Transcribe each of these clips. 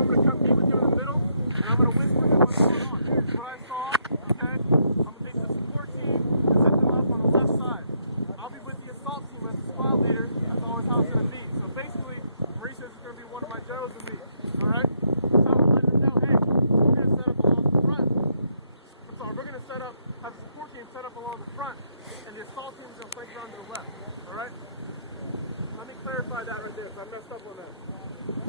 I'm going to come meet with you in the middle, and I'm going to whisper to you what's going on. Here's what I saw, okay? I'm going to take the support team and set them up on the left side. I'll be with the assault team as the squad leader. That's always how it's going to be. So basically, Mauricio is going to be one of my Joes and me, all right? So I'm letting them know, hey, we're going to set up along the front. We're going to have the support team set up along the front, and the assault team is going to flank around to the left, all right? Let me clarify that right there, so I messed up on that.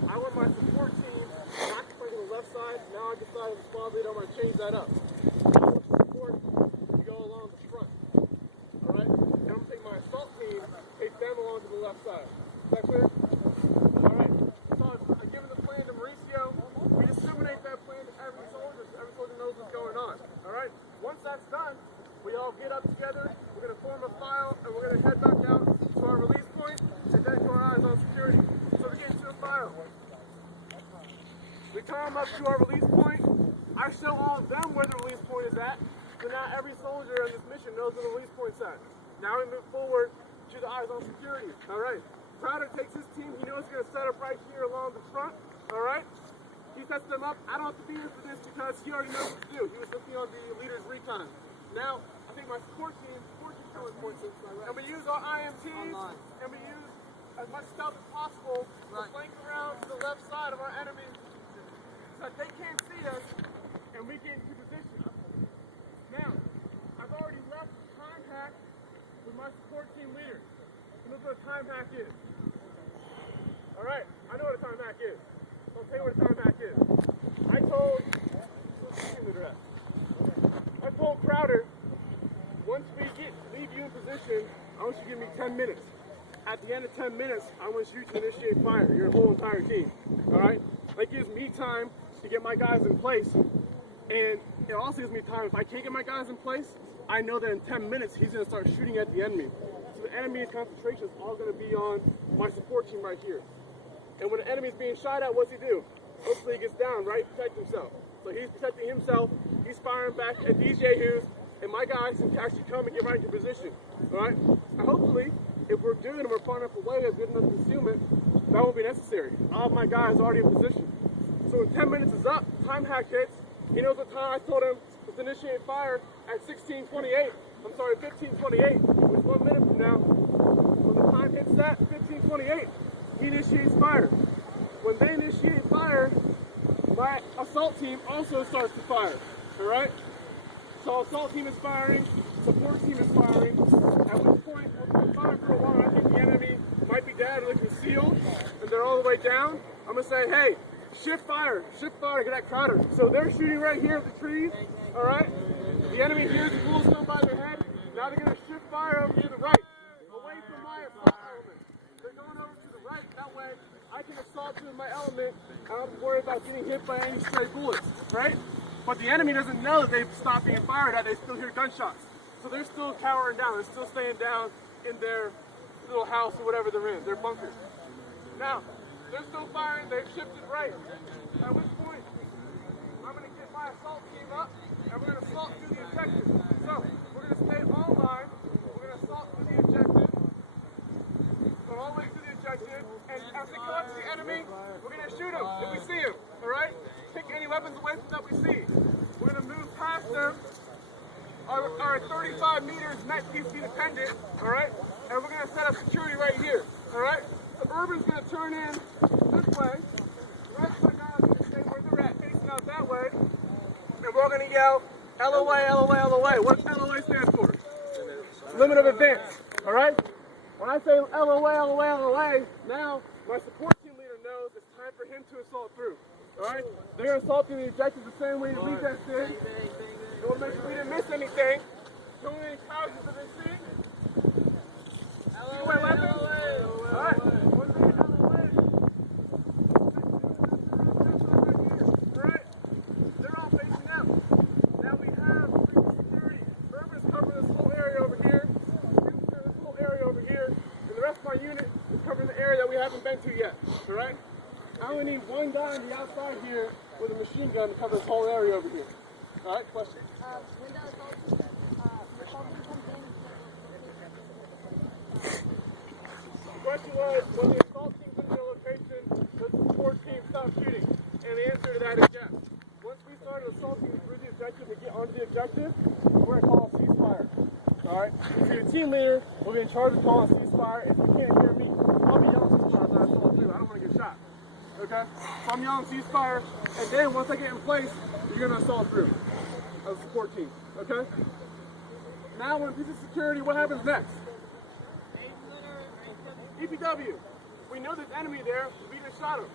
I want my support team not to flank on the left side. Now I decided as a squad leader, I'm going to change that up. I want the support to go along the front, all right? And I'm going to take my assault team, take them along to the left side. Is that clear? All right. So I've given the plan to Mauricio. We disseminate that plan to every soldier so every soldier knows what's going on, all right? Once that's done, we all get up together, we're going to form a file, and we're going to head back out to our release point, and then to our eyes on security. So we get into a file. We come up to our release point. I show all of them where the release point is at, so now every soldier on this mission knows where the release point's at. Now we move forward to the eyes on security. All right. Crowder takes his team. He knows he's going to set up right here along the front. All right. He sets them up. I don't have to be here for this because he already knows what to do. He was looking on the leader's recon. Now, I think my support team telling points, and we use our IMTs, and we use as much stealth as possible to flank around to the left side of our enemy so that they can't see us, and we get into position. Now, I've already left the time hack with my support team leader. And look what a time hack is. All right, I know what a time hack is. So I'll tell you what a time hack is. I told Crowder, once we leave you in position, I want you to give me 10 minutes. At the end of 10 minutes, I want you to initiate fire, your whole entire team. All right? That gives me time to get my guys in place. And it also gives me time, if I can't get my guys in place, I know that in 10 minutes, he's going to start shooting at the enemy. So the enemy's concentration is all going to be on my support team right here. And when the enemy's being shot at, what's he do? Hopefully he gets down, right? Protect himself. So he's protecting himself, he's firing back at these yahoos, and my guys can actually come and get right into position. All right? And hopefully, if we're good and we're far enough away, have good enough concealment, that won't be necessary. All of my guys are already in position. So when 10 minutes is up, time hack hits. He knows what time I told him to initiate fire at 16:28. I'm sorry, 15:28, which is 1 minute from now. When the time hits that, 15:28, he initiates fire. When they initiate fire, my assault team also starts to fire. All right? So assault team is firing, support team is firing. At which point, we'll be firing for a while. I think the enemy might be dead or concealed, and they're all the way down. I'm gonna say, hey, shift fire, get that Crowder. So they're shooting right here at the trees. All right? The enemy hears the bullets come by their head. Now they're gonna shift fire over to the right, away from my assault element. They're going over to the right. That way, I can assault to my element. I don't have to worry about getting hit by any stray bullets, right? But the enemy doesn't know that they've stopped being fired at. They still hear gunshots. So they're still cowering down. They're still staying down in their little house or whatever they're in, their bunker. Now, they're still firing. They've shifted right. At which point, I'm going to get my assault team up, and we're going to assault through the objective. So, we're going to stay online. We're going to assault through the objective. Go all the way through the objective, and as we go up to the enemy, we're going to shoot him if we see him. All right? Take any weapons away from that we see. We're going to move past them. Our 35 meters net keeps me dependent, all right? And we're going to set up security right here, all right? So Urban's going to turn in this way. The rest of my guys are going to stay where they're at, facing out that way. And we're going to yell, LOA, LOA, LOA. What does LOA stand for? Limit of advance, all right? When I say LOA, LOA, LOA, now my support team leader knows it's time for him to assault through. All right? They're assaulting the objective the same way the VTEX did. You want to make sure we didn't miss anything. Show me any cowards that they see. See my weapons? All right. One thing, LOA. All right. They're all facing out. Now we have security. Urban's covering this whole area over here. This whole area over here. And the rest of my unit is covering the area that we haven't been to yet. All right? I only need one guy on the outside here with a machine gun to cover this whole area over here. All right, question? When the assault team comes in, the question was, when the assault team's in the location, does the support team stop shooting? And the at it again. Once we started assaulting through the objective to get onto the objective, we're going to call a ceasefire. Alright? If you're a team leader, we'll be in charge of calling a ceasefire. If you can't hear me, I'll be yelling ceasefire as I assault through. I don't want to get shot. Okay? So I'm yelling ceasefire, and then once I get in place, you're going to assault through as a support team. Okay? Now, when piece of security, what happens next? EPW. We know there's enemy there. We just shot him.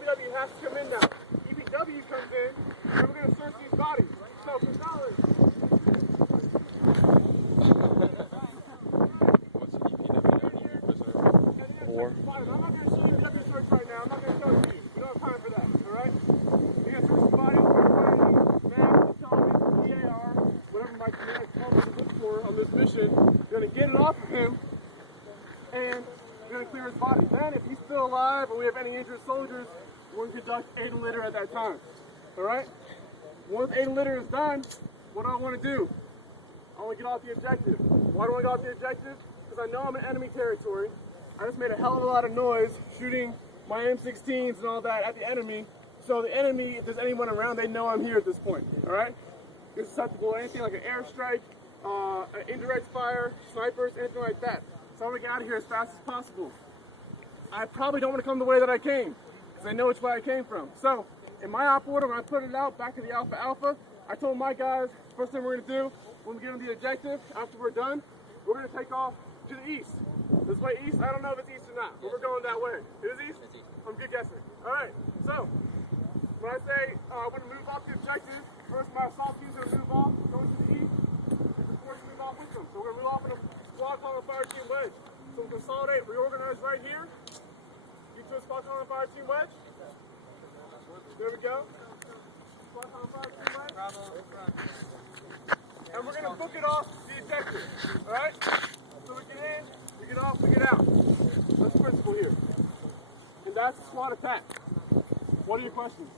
EPW has to come in now. EPW comes in, and we're going to search these bodies. So, for dollars. What's an EPW prisoner? Or? I'm not going to show you EPW search right now. I'm not going to show it to you. We don't have time for that. All right? We're going to search the bodies. We're going to find these maps, television, EAR, whatever my command tells me to look for on this mission. We're going to get it off of him, and we're going to clear his body. Then, if he's still alive or we have any injured soldiers, we're going to conduct aid and litter at that time. Alright? Once aid and litter is done, what do I want to do? I want to get off the objective. Why do I want to get off the objective? Because I know I'm in enemy territory. I just made a hell of a lot of noise shooting my M16s and all that at the enemy. So the enemy, if there's anyone around, they know I'm here at this point. Alright? You're susceptible to anything like an airstrike, an indirect fire, snipers, anything like that. So I want to get out of here as fast as possible. I probably don't want to come the way that I came, because I know which way I came from. So, in my op order, when I put it out back to the Alpha, I told my guys, first thing we're going to do, when we get on the objective, after we're done, we're going to take off to the east. This way east, I don't know if it's east or not, but we're going that way. It is east? It's east. I'm good guessing. Alright, so, when I say I want to move off the objective, first my assault team's going to move off, going to the east, and the force move off with them. So we're going to move off in a squad calling fire team wedge. So we'll consolidate, reorganize right here. Get to a squad calling fire team wedge. There we go. Squad calling fire team wedge. And we're going to book it off the objective. Alright? So we get in, we get off, we get out. That's the principle here. And that's a squad attack. What are your questions?